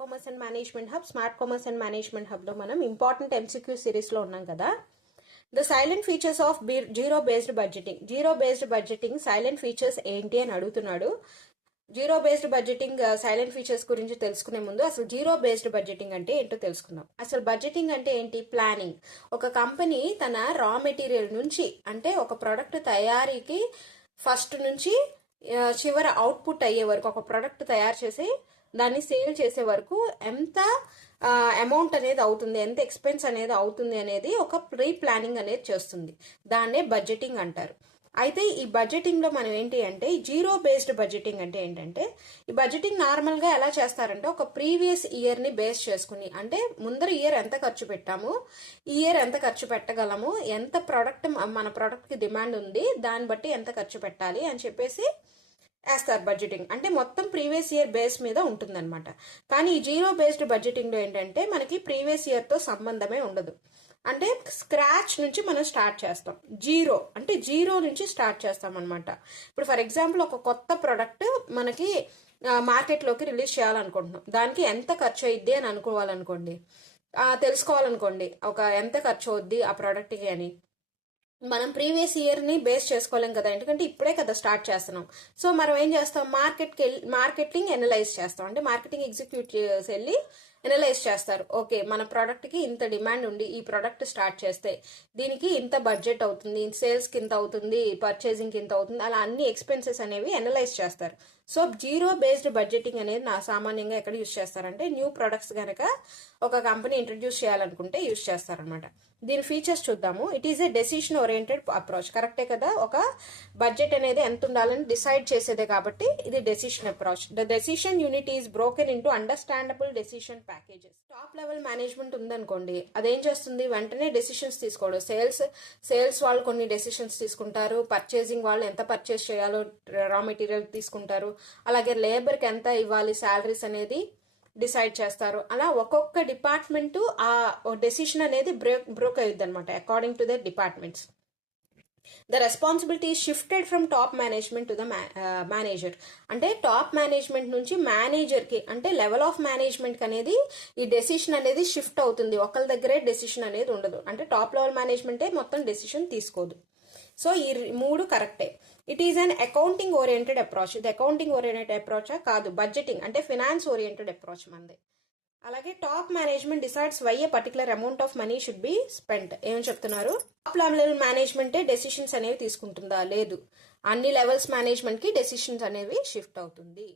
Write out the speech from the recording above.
Commerce and management hub. Smart commerce and management హబ్లో మనం important MCQ సిరీస్లో ఉన్నాం కదా. The salient features of zero based budgeting. Zero based budgeting salient features ఏంటి అని అడుగుతున్నాడు. Zero based budgeting salient features గురించి తెలుసుకునే ముందు అసలు జీరో బేస్డ్ బడ్జెటింగ్ అంటే ఏంటో తెలుసుకుందాం. అసలు బడ్జెటింగ్ అంటే ఏంటి? ప్లానింగ్. ఒక కంపెనీ తన రా మెటీరియల్ నుంచి, అంటే ఒక ప్రోడక్ట్ తయారీకి ఫస్ట్ నుంచి చివరి అవుట్పుట్ అయ్యే వరకు, ఒక ప్రోడక్ట్ తయారు చేసి దాన్ని సేల్ చేసే వరకు ఎంత అమౌంట్ అనేది అవుతుంది, ఎంత ఎక్స్పెన్స్ అనేది అవుతుంది అనేది ఒక ప్రీ ప్లానింగ్ అనేది చేస్తుంది. దాన్నే బడ్జెటింగ్ అంటారు. అయితే ఈ బడ్జెటింగ్ లో మనం ఏంటి అంటే, జీరో బేస్డ్ బడ్జెటింగ్ అంటే ఏంటంటే, ఈ బడ్జెటింగ్ నార్మల్ గా ఎలా చేస్తారంటే, ఒక ప్రీవియస్ ఇయర్ ని బేస్ చేసుకుని, అంటే ముందర ఇయర్ ఎంత ఖర్చు పెట్టాము, ఈ ఇయర్ ఎంత ఖర్చు పెట్టగలము, ఎంత ప్రోడక్ట్ మన ప్రోడక్ట్ కి డిమాండ్ ఉంది, దాన్ని బట్టి ఎంత ఖర్చు పెట్టాలి అని చెప్పేసి వేస్తారు బడ్జెటింగ్. అంటే మొత్తం ప్రీవియస్ ఇయర్ బేస్ మీద ఉంటుందన్నమాట. కానీ ఈ జీరో బేస్డ్ బడ్జెటింగ్ లో ఏంటంటే, మనకి ప్రీవియస్ ఇయర్ తో సంబంధమే ఉండదు. అంటే స్క్రాచ్ నుంచి మనం స్టార్ట్ చేస్తాం. జీరో అంటే జీరో నుంచి స్టార్ట్ చేస్తాం అనమాట. ఇప్పుడు ఫర్ ఎగ్జాంపుల్ ఒక కొత్త ప్రోడక్ట్ మనకి మార్కెట్లోకి రిలీజ్ చేయాలనుకుంటున్నాం. దానికి ఎంత ఖర్చు అయ్యిద్ది అని అనుకోవాలనుకోండి, తెలుసుకోవాలనుకోండి ఒక ఎంత ఖర్చు అవుద్ది ఆ ప్రోడక్ట్కి అని. మనం ప్రీవియస్ ఇయర్ ని బేస్ చేసుకోలేం కదా, ఎందుకంటే ఇప్పుడే కదా స్టార్ట్ చేస్తున్నాం. సో మనం ఏం చేస్తాం, మార్కెటింగ్ ఎనలైజ్ చేస్తాం. అంటే మార్కెటింగ్ ఎగ్జిక్యూటివ్స్ వెళ్ళి ఎనలైజ్ చేస్తారు. ఓకే, మన ప్రోడక్ట్ కి ఇంత డిమాండ్ ఉండి ఈ ప్రోడక్ట్ స్టార్ట్ చేస్తే దీనికి ఇంత బడ్జెట్ అవుతుంది, సేల్స్ కి ఇంత అవుతుంది, పర్చేసింగ్ కి ఇంత అవుతుంది, అలా అన్ని ఎక్స్పెన్సెస్ అనేవి ఎనలైజ్ చేస్తారు. సో జీరో బేస్డ్ బడ్జెటింగ్ అనేది సామాన్యంగా ఎక్కడ యూజ్ చేస్తారంటే, న్యూ ప్రొడక్ట్స్ కనుక ఒక కంపెనీ ఇంట్రడ్యూస్ చేయాలనుకుంటే యూజ్ చేస్తారనమాట. దీని ఫీచర్స్ చూద్దాము. It is a decision oriented approach. కరెక్టే కదా, ఒక బడ్జెట్ అనేది ఎంత ఉండాలని డిసైడ్ చేసేదే కాబట్టి ఇది decision approach. The decision unit is broken into understandable decision packages. Top level management ఉందనుకోండి, అదేం చేస్తుంది, వెంటనే డెసిషన్స్ తీసుకోవడం. సేల్స్ వాళ్ళు కొన్ని డెసిషన్స్ తీసుకుంటారు, పర్చేసింగ్ వాళ్ళు ఎంత పర్చేస్ చేయాలో రా మెటీరియల్ తీసుకుంటారు, అలాగే లేబర్కి ఎంత ఇవ్వాలి శాలరీస్ అనేది డిసైడ్ చేస్తారు. అలా ఒక్కొక్క డిపార్ట్మెంట్ ఆ డెసిషన్ అనేది బ్రోక్ అయ్యుద్ది అనమాట, according to the departments. The responsibility shifted from top management to the manager. అంటే టాప్ మేనేజ్మెంట్ నుంచి మేనేజర్ కి, అంటే లెవెల్ ఆఫ్ మేనేజ్మెంట్ కి అనేది ఈ డెసిషన్ అనేది షిఫ్ట్ అవుతుంది. ఒకరి దగ్గరే డెసిషన్ అనేది ఉండదు. అంటే టాప్ లెవెల్ మేనేజ్మెంటే మొత్తం డెసిషన్ తీసుకోదు. సో ఈ మూడు కరెక్టే. It is an accounting oriented approach. ఇది అకౌంటింగ్ ఓరియంటెడ్ అప్రోచ్ కాదు, బడ్జెటింగ్ అంటే ఫినాన్స్ ఓరియంటెడ్ అప్రోచ్ మంది. అలాగే top management decides why a particular amount of money should be spent. ఏమని చెప్తున్నారు, టాప్ లెవెల్ మేనేజ్మెంటే డెసిషన్స్ అనేవి తీసుకుంటుందా? లేదు, అన్ని లెవెల్స్ మేనేజ్మెంట్ కి డెసిషన్స్ అనేవి షిఫ్ట్ అవుతుంది.